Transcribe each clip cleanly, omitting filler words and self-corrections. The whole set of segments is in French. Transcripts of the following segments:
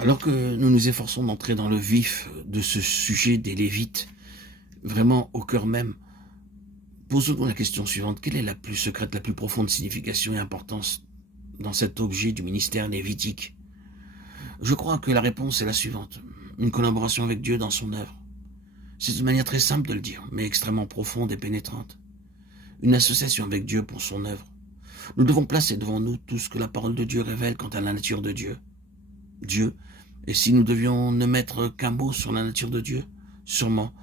Alors que nous nous efforçons d'entrer dans le vif de ce sujet des Lévites, vraiment au cœur même, posons-nous la question suivante. Quelle est la plus secrète, la plus profonde signification et importance dans cet objet du ministère lévitique? Je crois que la réponse est la suivante. Une collaboration avec Dieu dans son œuvre. C'est une manière très simple de le dire, mais extrêmement profonde et pénétrante. Une association avec Dieu pour son œuvre. Nous devons placer devant nous tout ce que la parole de Dieu révèle quant à la nature de Dieu. Dieu. Et si nous devions ne mettre qu'un mot sur la nature de Dieu, sûrement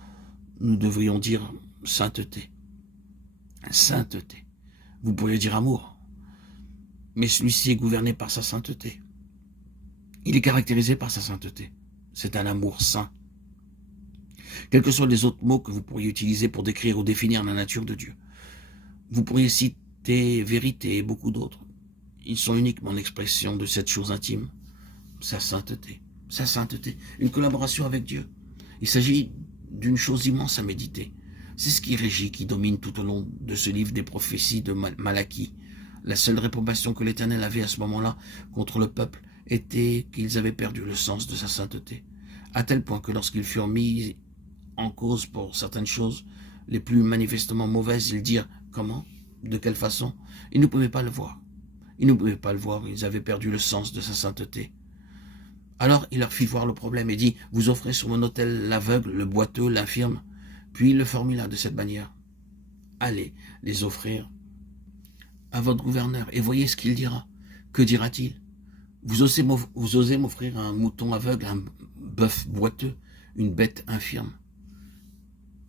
nous devrions dire sainteté. Sainteté. Vous pourriez dire amour, mais celui-ci est gouverné par sa sainteté. Il est caractérisé par sa sainteté. C'est un amour saint. Quels que soient les autres mots que vous pourriez utiliser pour décrire ou définir la nature de Dieu, vous pourriez citer vérité et beaucoup d'autres. Ils sont uniquement l'expression de cette chose intime, sa sainteté. Sa sainteté, une collaboration avec Dieu. Il s'agit d'une chose immense à méditer. C'est ce qui régit, qui domine tout au long de ce livre des prophéties de Malachie. La seule réprobation que l'Éternel avait à ce moment-là contre le peuple était qu'ils avaient perdu le sens de sa sainteté, à tel point que lorsqu'ils furent mis en cause pour certaines choses les plus manifestement mauvaises, ils dirent comment, de quelle façon, ils ne pouvaient pas le voir. Ils ne pouvaient pas le voir, ils avaient perdu le sens de sa sainteté. Alors il leur fit voir le problème et dit, vous offrez sur mon autel l'aveugle, le boiteux, l'infirme. Puis il le formula de cette manière, allez les offrir à votre gouverneur et voyez ce qu'il dira. Que dira-t-il? Vous osez m'offrir un mouton aveugle, un bœuf boiteux, une bête infirme.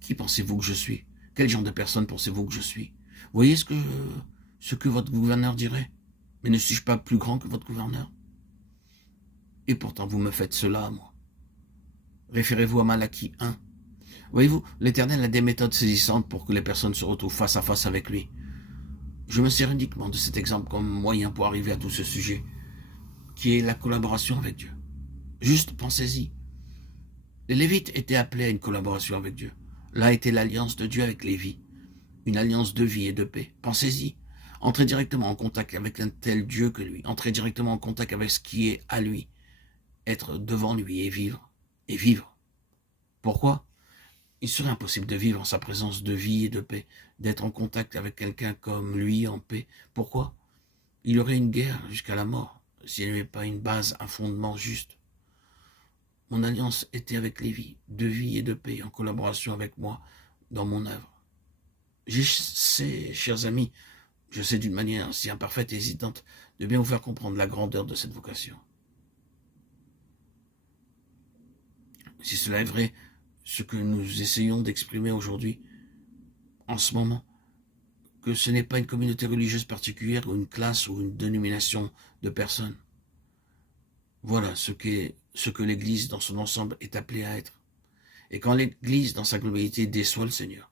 Qui pensez-vous que je suis? Quel genre de personne pensez-vous que je suis? Voyez ce que votre gouverneur dirait? Mais ne suis-je pas plus grand que votre gouverneur? Et pourtant vous me faites cela à moi. Référez-vous à Malachie 1. Voyez-vous, l'Éternel a des méthodes saisissantes pour que les personnes se retrouvent face à face avec lui. Je me sers uniquement de cet exemple comme moyen pour arriver à tout ce sujet, qui est la collaboration avec Dieu. Juste pensez-y. Les Lévites étaient appelés à une collaboration avec Dieu. Là était l'alliance de Dieu avec Lévi, une alliance de vie et de paix. Pensez-y. Entrez directement en contact avec un tel Dieu que lui. Entrez directement en contact avec ce qui est à lui. Être devant lui et vivre. Et vivre. Pourquoi? Il serait impossible de vivre en sa présence de vie et de paix, d'être en contact avec quelqu'un comme lui en paix. Pourquoi? Il y aurait une guerre jusqu'à la mort, s'il n'y avait pas une base, un fondement juste. Mon alliance était avec Lévi, de vie et de paix, en collaboration avec moi dans mon œuvre. Je sais, chers amis, je sais d'une manière si imparfaite et hésitante, de bien vous faire comprendre la grandeur de cette vocation. Si cela est vrai, ce que nous essayons d'exprimer aujourd'hui, en ce moment, que ce n'est pas une communauté religieuse particulière ou une classe ou une dénomination de personnes. Voilà ce que l'Église dans son ensemble est appelée à être. Et quand l'Église dans sa globalité déçoit le Seigneur,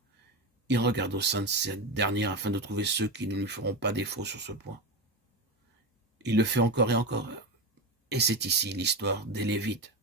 il regarde au sein de cette dernière afin de trouver ceux qui ne lui feront pas défaut sur ce point. Il le fait encore et encore. Et c'est ici l'histoire des Lévites.